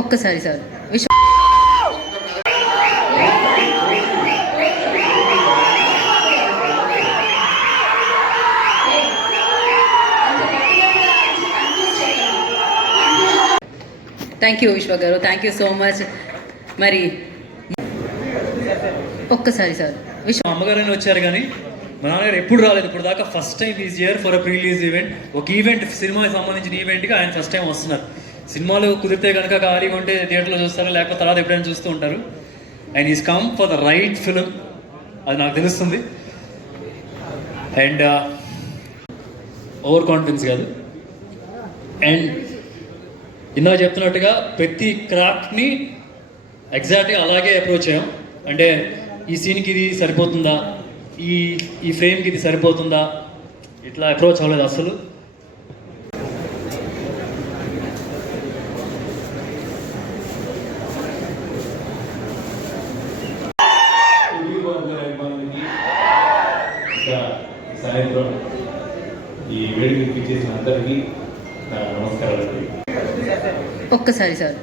ఒక్కసారి sir thank you విశ్వ గారు, థ్యాంక్ యూ సో మచ్. మరి ఒక్కసారి సార్ మా అమ్మగారైనా వచ్చారు కానీ మా నాన్నగారు ఎప్పుడు రాలేదు ఇప్పుడు దాకా. First time is year for a pre release event. ఒక ఈవెంట్ సినిమాకి సంబంధించిన ఈవెంట్కి ఆయన ఫస్ట్ టైం వస్తున్నారు. సినిమాలు కుదిరితే కనుక ఖాళీగా ఉంటే థియేటర్లో చూస్తారు, లేకపోతే తర్వాత ఎప్పుడైనా చూస్తూ ఉంటారు. And is come for the right film, అది నాకు తెలుస్తుంది. అండ్ ఓవర్ కాన్ఫిడెన్స్ కాదు. అండ్ ఇందాక చెప్తున్నట్టుగా ప్రతి క్రాఫ్ట్ని ఎగ్జాక్ట్గా అలాగే అప్రోచ్ అయ్యాం. అంటే ఈ సీన్కి ఇది సరిపోతుందా, ఈ ఫ్రేమ్కి ఇది సరిపోతుందా, ఇట్లా అప్రోచ్ అవ్వలేదు అసలు. సాయంత్రం ఈ వేడుకకి చేసిన అందరికీ నమస్కారాలు. ఒక్కసారి సార్